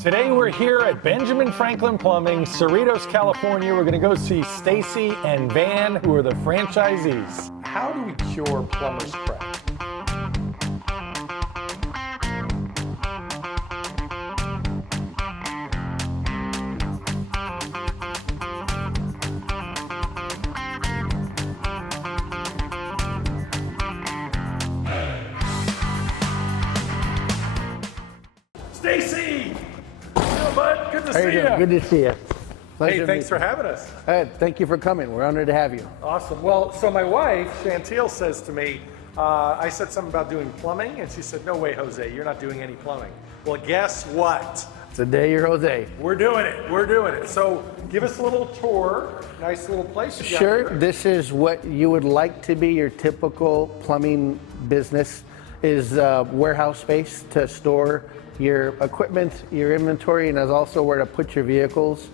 Today we're here at Benjamin Franklin Plumbing, Cerritos, California. We're going to go see Stacy and Van, who are the franchisees. How do we cure plumber's crack? Stacy! Bud, good to see you. Good to see you. Hey, thanks for having us. Thank you for coming. We're honored to have you. Awesome. Well, so my wife, Chantel, says to me, I said something about doing plumbing, and she said, no way, Jose, you're not doing any plumbing. Well, guess what? Today you're Jose. We're doing it. We're doing it. So give us a little tour. Nice little place you got Sure. here. This is what you would like to be your typical plumbing business, is warehouse space to store your equipment, your inventory, and as also where to put your vehicles.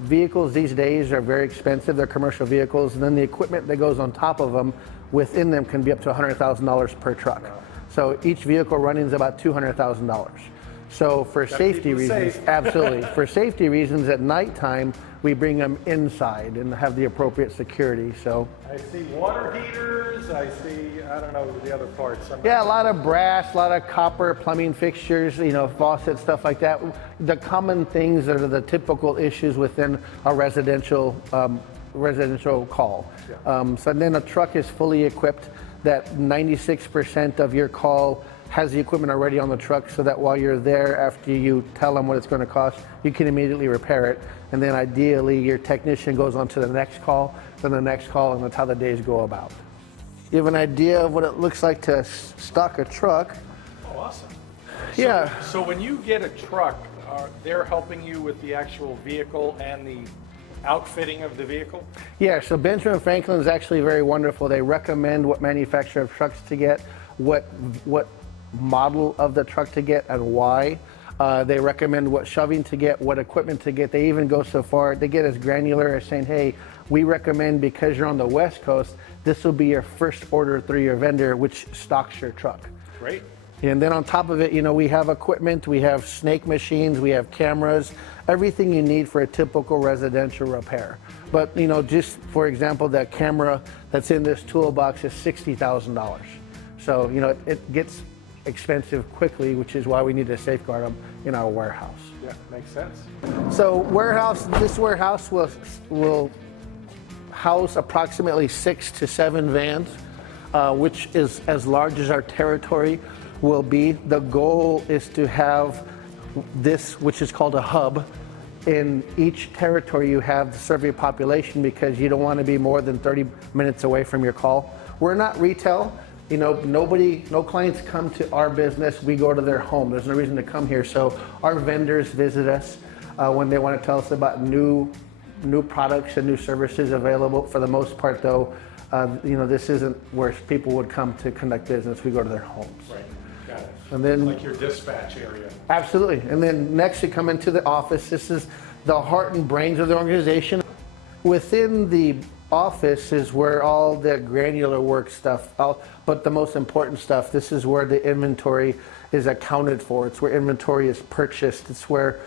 Vehicles these days are very expensive. They're commercial vehicles, and then the equipment that goes on top of them, within them, can be up to $100,000 per truck. So each vehicle running is about $200,000. So for safety reasons, absolutely. For safety reasons, at nighttime, we bring them inside and have the appropriate security. So I see water heaters. I see, I don't know the other parts. yeah, a lot of brass, a lot of copper, plumbing fixtures, you know, faucets, stuff like that. The common things that are the typical issues within a residential call. Yeah. So then a truck is fully equipped that 96% of your call has the equipment already on the truck, so that while you're there, after you tell them what it's going to cost, you can immediately repair it. And then ideally your technician goes on to the next call, then the next call, and that's how the days go about. You have an idea of what it looks like to stock a truck. Oh, awesome. Yeah. So when you get a truck, they're helping you with the actual vehicle and the outfitting of the vehicle? Yeah, so Benjamin Franklin is actually very wonderful. They recommend what manufacturer of trucks to get, what model of the truck to get, and why. They recommend what shoving to get, what equipment to get. They even go so far, they get as granular as saying, hey, we recommend, because you're on the West Coast, this will be your first order through your vendor, which stocks your truck. Great. And then on top of it, you know, we have equipment, we have snake machines, we have cameras, everything you need for a typical residential repair. But, you know, just for example, that camera that's in this toolbox is $60,000. So, you know, it gets expensive quickly, which is why we need to safeguard them in our warehouse. Yeah, makes sense. So this warehouse will house approximately 6 to 7 vans, which is as large as our territory will be. The goal is to have this, which is called a hub, in each territory you have to serve your population, because you don't want to be more than 30 minutes away from your call. We're not retail. You know, no clients come to our business. We go to their home. There's no reason to come here. So our vendors visit us when they want to tell us about new products and new services available. For the most part, though, you know, this isn't where people would come to conduct business. We go to their homes. Right. Got it. And then, like your dispatch area. Absolutely. And then next you come into the office. This is the heart and brains of the organization. Within the office is where all the granular work stuff, but the most important stuff, this is where the inventory is accounted for. It's where inventory is purchased. It's where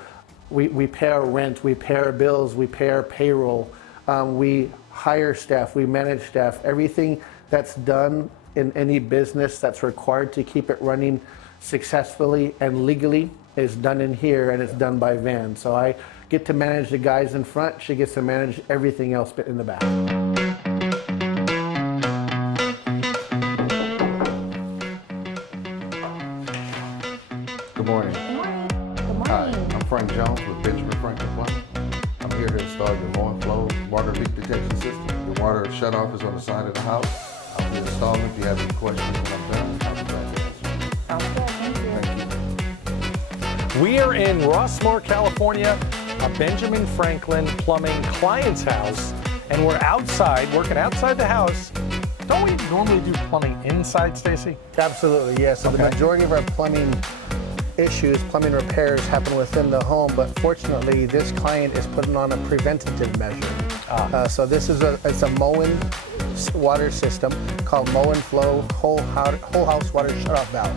we pay our rent, we pay our bills, we pay our payroll, we hire staff, we manage staff. Everything that's done in any business that's required to keep it running successfully and legally is done in here, and it's done by Van. So I get to manage the guys in front. She gets to manage everything else but in the back. Good morning. Good morning. Good morning. Hi, I'm Frank Jones with Benjamin Franklin Plumbing. I'm here to install your low flow water leak detection system. Your water shutoff is on the side of the house. I'll be installing. If you have any questions when I'm done, I'll be glad to answer. Sounds good. Thank you. Thank you. We are in Rossmore, California, a Benjamin Franklin Plumbing client's house, and we're outside, working outside the house. Don't we normally do plumbing inside, Stacy? Absolutely, yes. So the Okay. majority of our plumbing plumbing repairs happen within the home, but fortunately this client is putting on a preventative measure. So this is it's a Moen water system called Moen Flow Whole House Water Shutoff Valve.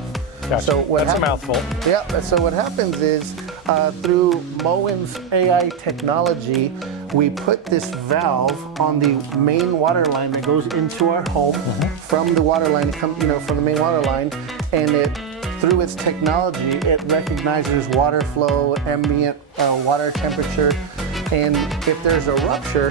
Gotcha. So That's a mouthful. Yeah, so what happens is Through Moen's AI technology, we put this valve on the main water line that goes into our home from the water line, from the main water line, and through its technology, it recognizes water flow, ambient water temperature, and if there's a rupture,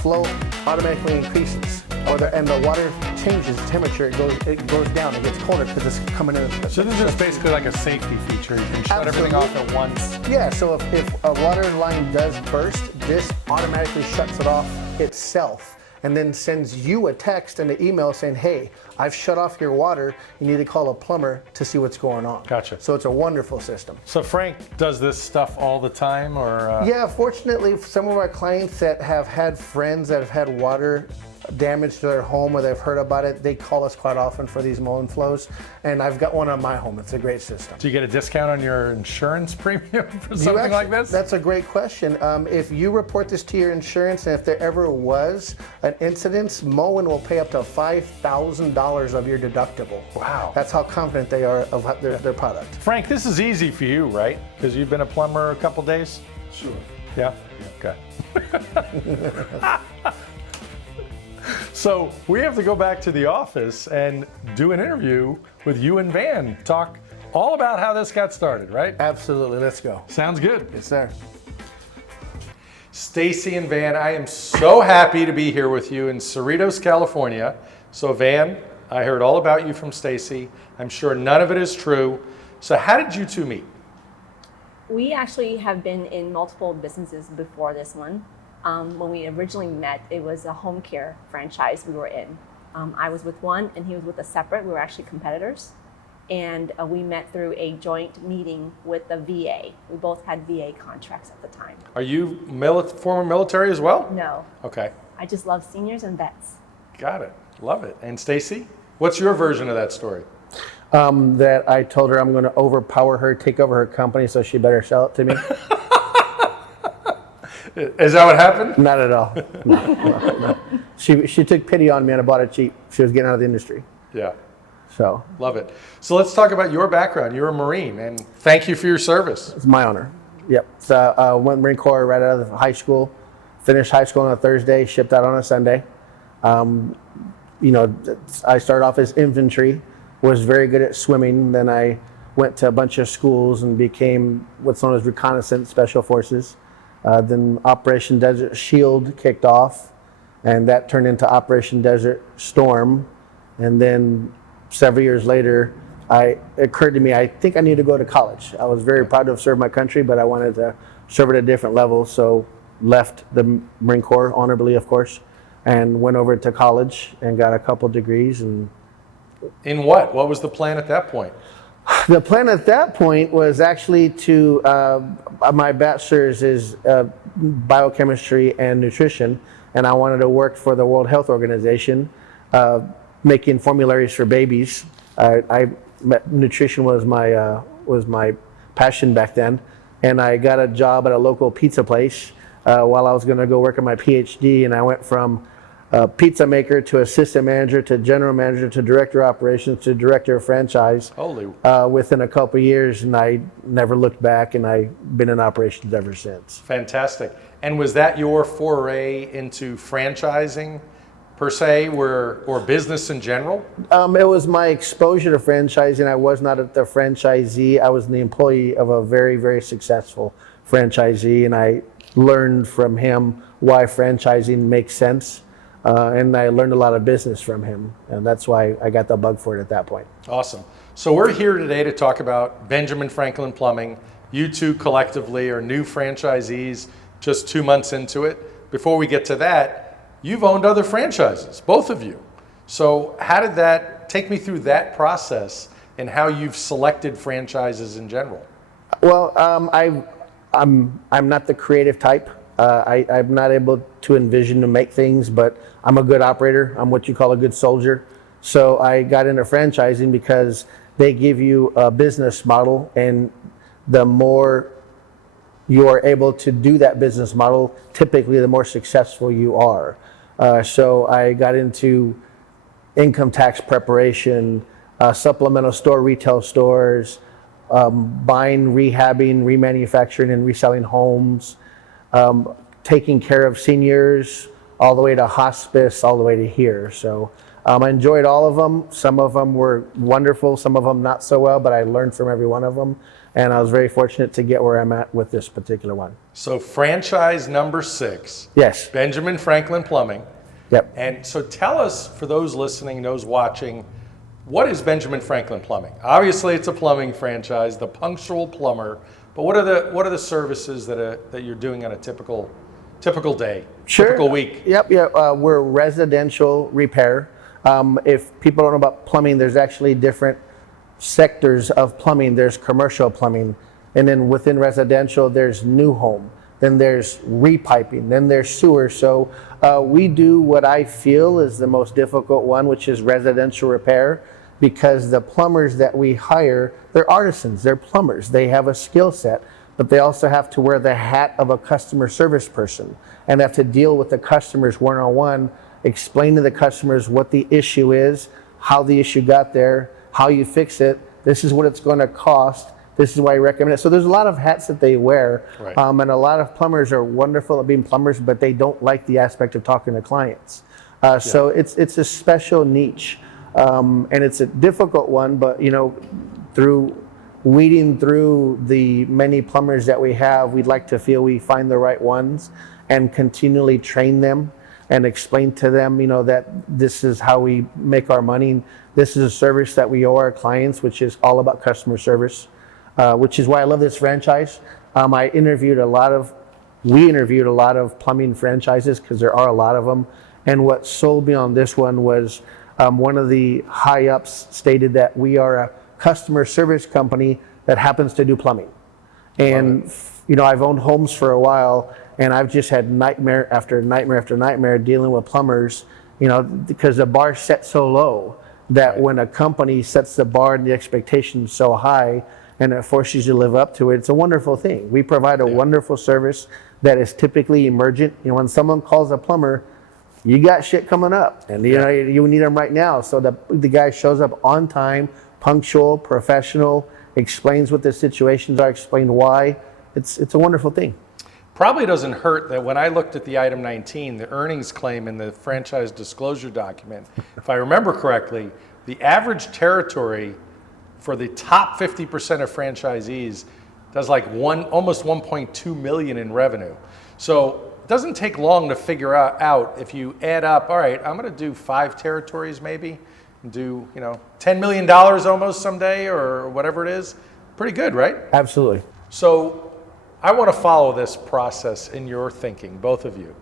flow automatically increases. And the water changes temperature, it goes down, it gets colder because it's coming in. So this is basically like a safety feature. You can shut everything off at once. Yeah, so if a water line does burst, this automatically shuts it off itself and then sends you a text and an email saying, hey, I've shut off your water. You need to call a plumber to see what's going on. Gotcha. So it's a wonderful system. So Frank does this stuff all the time, or? Yeah, fortunately, some of our clients that have had friends that have had water damage to their home or they've heard about it, they call us quite often for these Moen flows. And I've got one on my home. It's a great system. Do you get a discount on your insurance premium for something like this? That's a great question. If you report this to your insurance and if there ever was an incident, Moen will pay up to $5,000 of your deductible. Wow. That's how confident they are of their product. Frank, this is easy for you, right? Because you've been a plumber a couple days? Sure. Yeah? Okay. So we have to go back to the office and do an interview with you and Van. Talk all about how this got started, right? Absolutely. Let's go. Sounds good. It's there. Stacy and Van, I am so happy to be here with you in Cerritos, California. So Van, I heard all about you from Stacy. I'm sure none of it is true. So how did you two meet? We actually have been in multiple businesses before this one. When we originally met, it was a home care franchise we were in. I was with one and he was with a separate. We were actually competitors. And we met through a joint meeting with the VA. We both had VA contracts at the time. Are you former military as well? No, Okay, I just love seniors and vets. got it. Love it. And Stacy, what's your version of that story? That I told her I'm going to overpower her, take over her company, so she better sell it to me. Is that what happened? Not at all. No. She took pity on me and I bought it cheap. She was getting out of the industry. Yeah, So love it. So let's talk about your background. You're a Marine, and thank you for your service. it's my honor. Yep. So went Marine Corps right out of high school. Finished high school on a Thursday, shipped out on a Sunday. I started off as infantry, was very good at swimming. Then I went to a bunch of schools and became what's known as reconnaissance special forces. Then Operation Desert Shield kicked off, and that turned into Operation Desert Storm. And then several years later, it occurred to me, I think I need to go to college. I was very proud to have served my country, but I wanted to serve at a different level, so left the Marine Corps, honorably, of course, and went over to college and got a couple degrees. And In what? What was the plan at that point? the plan at that point was actually to, my bachelor's is biochemistry and nutrition, and I wanted to work for the World Health Organization, making formularies for babies. Nutrition was my passion back then, and I got a job at a local pizza place while I was going to go work on my PhD, and I went from pizza maker to assistant manager to general manager to director of operations to director of franchise. Holy. Within a couple of years, and I never looked back, and I've been in operations ever since. Fantastic. And was that your foray into franchising per se, or business in general? It was my exposure to franchising. I was not the franchisee. I was the employee of a very, very successful franchisee, and I learned from him why franchising makes sense. And I learned a lot of business from him, and that's why I got the bug for it at that point. Awesome. So we're here today to talk about Benjamin Franklin Plumbing. You two collectively are new franchisees, just 2 months into it. Before we get to that, you've owned other franchises, both of you. So how did that, take me through that process and how you've selected franchises in general? Well, I'm not the creative type. I'm not able to envision to make things, but I'm a good operator. I'm what you call a good soldier. So I got into franchising because they give you a business model, and the more you are able to do that business model, typically the more successful you are. So I got into income tax preparation, supplemental store, retail stores, buying, rehabbing, remanufacturing, and reselling homes, taking care of seniors, all the way to hospice, all the way to here. So I enjoyed all of them. Some of them were wonderful, some of them not so well, but I learned from every one of them. And I was very fortunate to get where I'm at with this particular one. So franchise number 6. Yes. Benjamin Franklin Plumbing. Yep. And so tell us, for those listening, those watching, what is Benjamin Franklin Plumbing? Obviously, it's a plumbing franchise, the punctual plumber. But what are the services that you're doing on a typical day, Sure. typical week? Yep. Yeah. We're residential repair. If people don't know about plumbing, there's actually different sectors of plumbing. There's commercial plumbing, and then within residential, there's new home. Then there's repiping. Then there's sewer. So we do what I feel is the most difficult one, which is residential repair, because the plumbers that we hire, they're artisans, they're plumbers. They have a skill set, but they also have to wear the hat of a customer service person and have to deal with the customers one-on-one, explain to the customers what the issue is, how the issue got there, how you fix it. This is what it's going to cost. This is why I recommend it. So there's a lot of hats that they wear. Right. And a lot of plumbers are wonderful at being plumbers, but they don't like the aspect of talking to clients. So it's a special niche. And it's a difficult one, but through weeding through the many plumbers that we have, we'd like to feel we find the right ones and continually train them and explain to them, that this is how we make our money. This is a service that we owe our clients, which is all about customer service, which is why I love this franchise. We interviewed a lot of plumbing franchises, because there are a lot of them. And what sold me on this one was one of the high ups stated that we are a customer service company that happens to do plumbing. And I've owned homes for a while, and I've just had nightmare after nightmare after nightmare dealing with plumbers, because the bar's set so low that when a company sets the bar and the expectation so high and it forces you to live up to it, it's a wonderful thing. We provide a wonderful service that is typically emergent. When someone calls a plumber, you got shit coming up, and you need them right now. So the guy shows up on time, punctual, professional, explains what the situations are, explain why. It's a wonderful thing. Probably doesn't hurt that when I looked at the item 19, the earnings claim in the franchise disclosure document, if I remember correctly, the average territory for the top 50% of franchisees does like almost 1.2 million in revenue. So it doesn't take long to figure out if you add up, all right, I'm going to do 5 territories maybe, and do $10 million almost someday or whatever it is. Pretty good, right? Absolutely. So I want to follow this process in your thinking, both of you.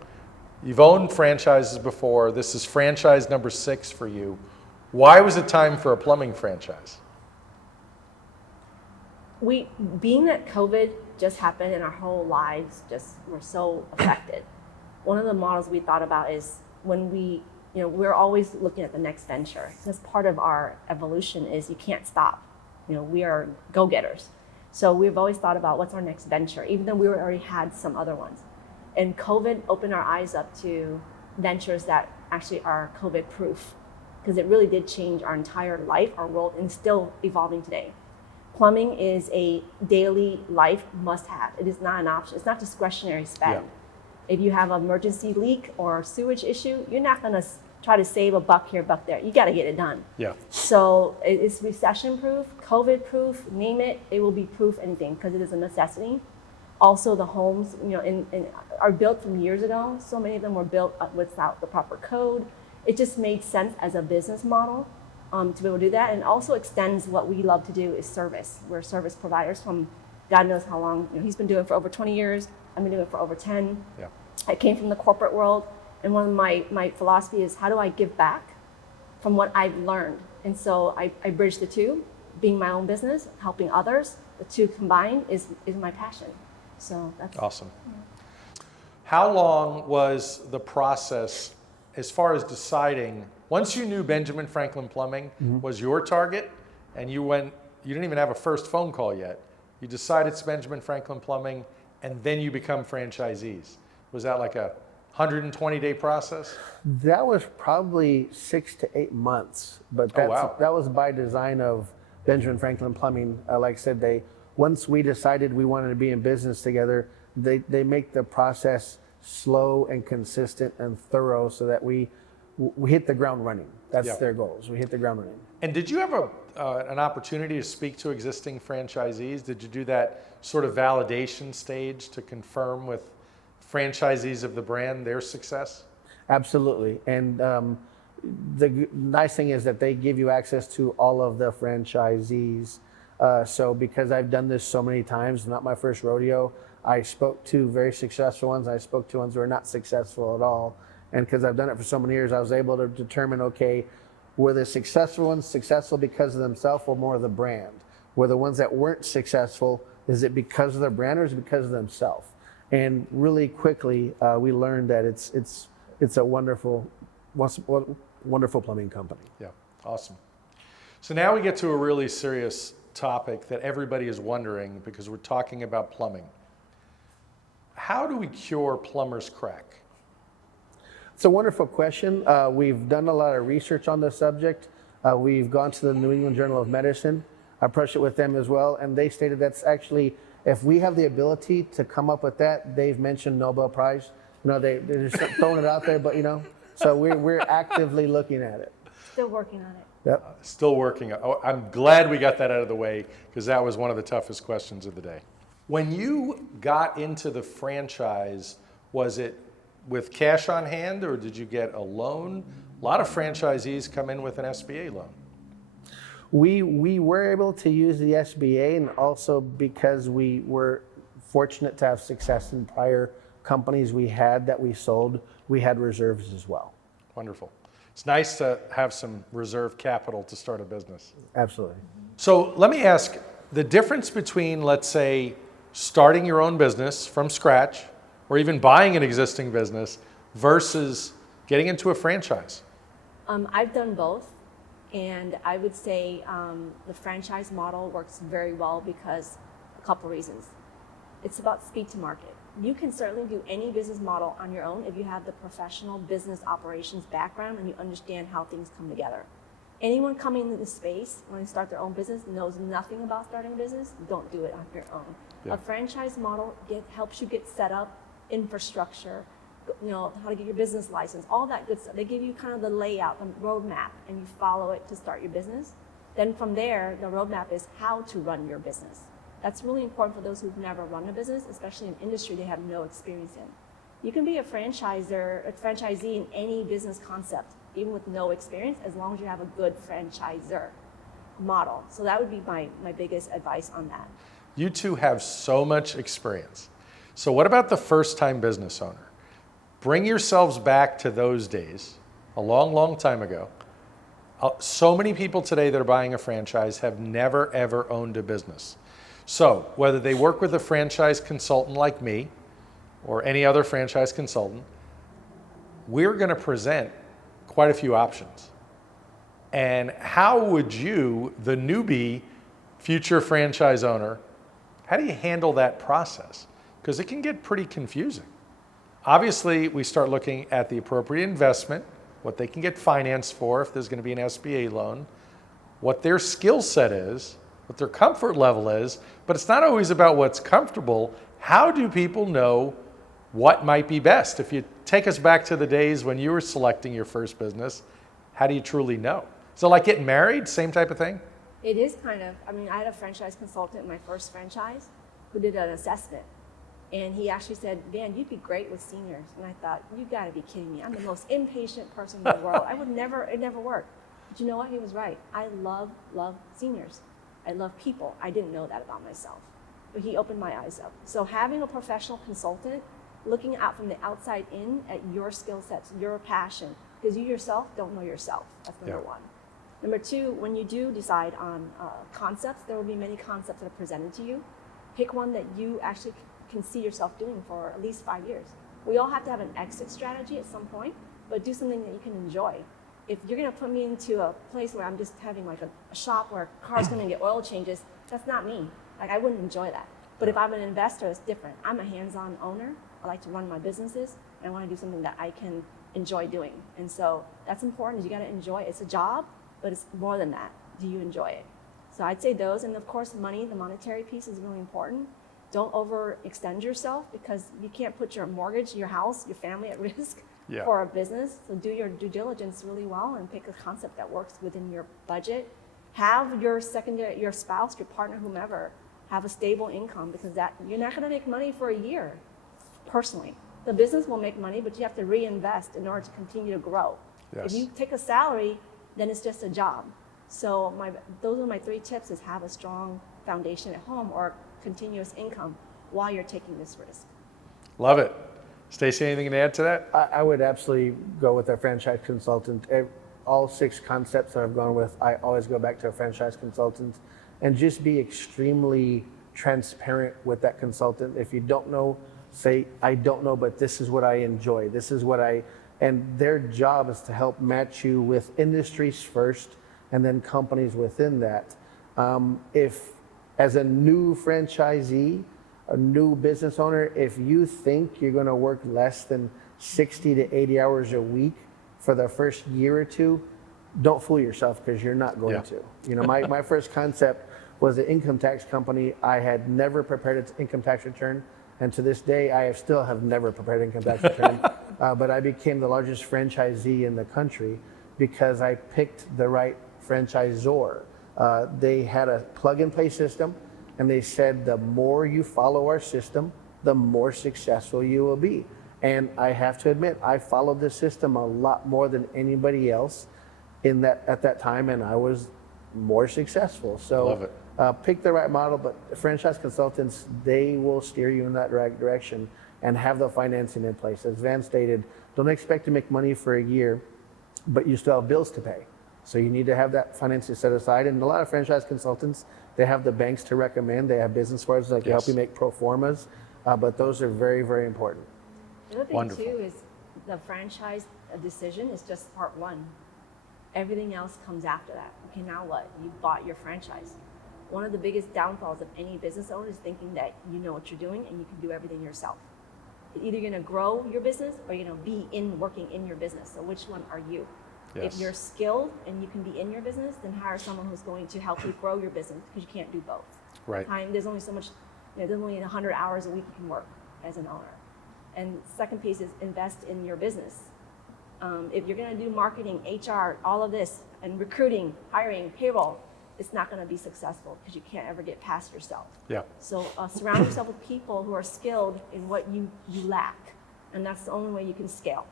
You've owned franchises before. This is franchise number 6 for you. Why was it time for a plumbing franchise? Being that COVID just happened and our whole lives just were so affected, one of the models we thought about is when we're always looking at the next venture. Because part of our evolution is you can't stop. We are go-getters. So we've always thought about what's our next venture, even though we already had some other ones. And COVID opened our eyes up to ventures that actually are COVID-proof, because it really did change our entire life, our world, and still evolving today. Plumbing is a daily life must-have. It is not an option. It's not discretionary spend. Yeah. If you have an emergency leak or a sewage issue, you're not going to try to save a buck here, buck there. You got to get it done. Yeah. So it's recession-proof, COVID-proof, name it. It will be proof anything, because it is a necessity. Also, the homes, are built from years ago. So many of them were built without the proper code. It just made sense as a business model to be able to do that, and also extends what we love to do is service. We're service providers from God knows how long. He's been doing it for over 20 years. I've been doing it for over 10. Yeah. I came from the corporate world, and one of my philosophy is, how do I give back from what I've learned? And so I bridge the two, being my own business, helping others. The two combined is my passion. So that's awesome. Yeah. How long was the process as far as deciding, once you knew Benjamin Franklin Plumbing was your target, and you didn't even have a first phone call yet, you decided it's Benjamin Franklin Plumbing, and then you become franchisees? Was that like a 120-day process? That was probably 6 to 8 months, but that was by design of Benjamin Franklin Plumbing, like I said, once we decided we wanted to be in business together, they make the process slow and consistent and thorough so that we hit the ground running. That's Yeah. their goals. We hit the ground running. And did you have an opportunity to speak to existing franchisees? Did you do that sort of validation stage to confirm with franchisees of the brand their success? Absolutely. And the nice thing is that they give you access to all of the franchisees. So because I've done this so many times, not my first rodeo, I spoke to very successful ones. I spoke to ones who are not successful at all. And because I've done it for so many years, I was able to determine, okay, were the successful ones successful because of themselves or more of the brand? Were the ones that weren't successful, is it because of their brand or is it because of themselves? And really quickly, we learned that it's a wonderful plumbing company. Yeah, awesome. So now we get to a really serious topic that everybody is wondering because we're talking about plumbing. How do we cure plumber's crack? It's a wonderful question. We've done a lot of research on the subject. We've gone to the New England Journal of Medicine. I approached it with them as well, and they stated that's actually, if we have the ability to come up with that, they've mentioned Nobel Prize. They're just throwing it out there, but so we're actively looking at it. Still working on it. Yep. Still working. Oh, I'm glad we got that out of the way because that was one of the toughest questions of the day. When you got into the franchise, was it with cash on hand or did you get a loan? A lot of franchisees come in with an SBA loan. We were able to use the SBA, and also because we were fortunate to have success in prior companies we had that we sold, we had reserves as well. Wonderful. It's nice to have some reserve capital to start a business. Absolutely. So let me ask, the difference between, let's say, starting your own business from scratch or even buying an existing business versus getting into a franchise. I've done both, and I would say the franchise model works very well because a couple reasons. It's about speed to market. You can certainly do any business model on your own if you have the professional business operations background and you understand how things come together. Anyone coming into this space when they start their own business knows nothing about starting a business, don't do it on your own. Yeah. A franchise model helps you get set up, infrastructure, how to get your business license, all that good stuff. They give you kind of the layout, the roadmap, and you follow it to start your business. Then from there, the roadmap is how to run your business. That's really important for those who've never run a business, especially in an industry they have no experience in. You can be a franchisee in any business concept, even with no experience, as long as you have a good franchisor model. So that would be my biggest advice on that. You two have so much experience. So what about the first-time business owner? Bring yourselves back to those days, a long, long time ago. So many people today that are buying a franchise have never, ever owned a business. So whether they work with a franchise consultant like me or any other franchise consultant, we're going to present quite a few options. And how would you, the newbie future franchise owner, how do you handle that process? Because it can get pretty confusing. Obviously, we start looking at the appropriate investment, what they can get financed for if there's going to be an SBA loan, what their skill set is, what their comfort level is, but it's not always about what's comfortable. How do people know what might be best? If you take us back to the days when you were selecting your first business, how do you truly know? So like getting married, same type of thing? It is kind of, I had a franchise consultant in my first franchise who did an assessment. And he actually said, "Man, you'd be great with seniors." And I thought, you gotta be kidding me. I'm the most impatient person in the world. It never worked. But you know what? He was right. I love seniors. I love people. I didn't know that about myself. But he opened my eyes up. So having a professional consultant, looking out from the outside in at your skill sets, your passion, because you yourself don't know yourself. That's number one. Number two, when you do decide on concepts, there will be many concepts that are presented to you. Pick one that you actually can see yourself doing for at least 5 years. We all have to have an exit strategy at some point, but do something that you can enjoy. If you're gonna put me into a place where I'm just having like a shop where cars come and get oil changes, that's not me. Like, I wouldn't enjoy that. But if I'm an investor, it's different. I'm a hands-on owner. I like to run my businesses, and I wanna do something that I can enjoy doing. And so that's important, is you gotta enjoy it. It's a job, but it's more than that. Do you enjoy it? So I'd say those, and of course money, the monetary piece is really important. Don't overextend yourself because you can't put your mortgage, your house, your family at risk Yeah. for a business. So do your due diligence really well and pick a concept that works within your budget. Have your your spouse, your partner, whomever, have a stable income because that you're not going to make money for a year. Personally, the business will make money, but you have to reinvest in order to continue to grow. Yes. If you take a salary, then it's just a job. So those are my 3 tips: is have a strong foundation at home or continuous income while you're taking this risk. Love it. Stacey, anything to add to that? I would absolutely go with a franchise consultant. All 6 concepts that I've gone with, I always go back to a franchise consultant and just be extremely transparent with that consultant. If you don't know, say, I don't know, but this is what I enjoy. This is what and their job is to help match you with industries first and then companies within that. If, as a new franchisee, a new business owner, if you think you're going to work less than 60 to 80 hours a week for the first year or 2, don't fool yourself because you're not going to. You know, my first concept was an income tax company. I had never prepared an income tax return, and to this day, I still have never prepared an income tax return. But I became the largest franchisee in the country because I picked the right franchisor. They had a plug-and-play system, and they said the more you follow our system, the more successful you will be. And I have to admit, I followed this system a lot more than anybody else at that time, and I was more successful. So Love it. Pick the right model, but franchise consultants, they will steer you in that right direction and have the financing in place. As Van stated, don't expect to make money for a year, but you still have bills to pay. So you need to have that financing set aside. And a lot of franchise consultants, they have the banks to recommend. They have business partners that can help you make pro formas, but those are very, very important. The other thing Wonderful. too is the franchise decision is just part 1. Everything else comes after that. Okay, now what? You bought your franchise. One of the biggest downfalls of any business owner is thinking that you know what you're doing and you can do everything yourself. You're either going to grow your business or you're going to be working in your business. So which one are you? Yes. If you're skilled and you can be in your business, then hire someone who's going to help you grow your business because you can't do both. Right. There's only so much, there's only 100 hours a week you can work as an owner. And second piece is invest in your business. If you're going to do marketing, HR, all of this, and recruiting, hiring, payroll, it's not going to be successful because you can't ever get past yourself. Yeah. So surround yourself with people who are skilled in what you lack, and that's the only way you can scale.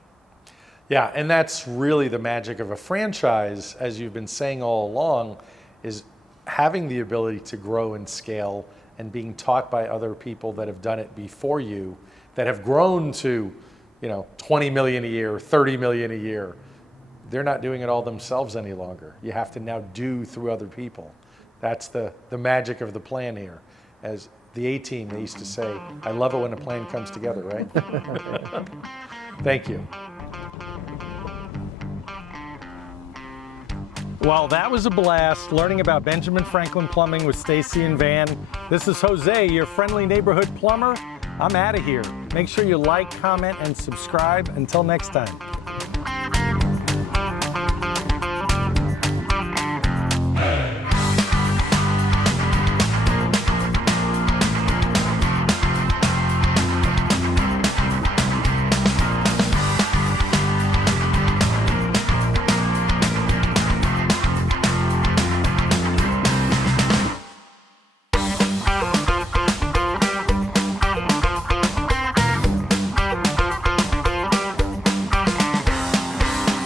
Yeah, and that's really the magic of a franchise, as you've been saying all along, is having the ability to grow and scale and being taught by other people that have done it before you, that have grown to, 20 million a year, 30 million a year. They're not doing it all themselves any longer. You have to now do through other people. That's the magic of the plan here. As the A-team, they used to say, I love it when a plan comes together, right? Thank you. Well, that was a blast learning about Benjamin Franklin Plumbing with Stacey and Van. This is Jose, your friendly neighborhood plumber. I'm out of here. Make sure you like, comment, and subscribe. Until next time.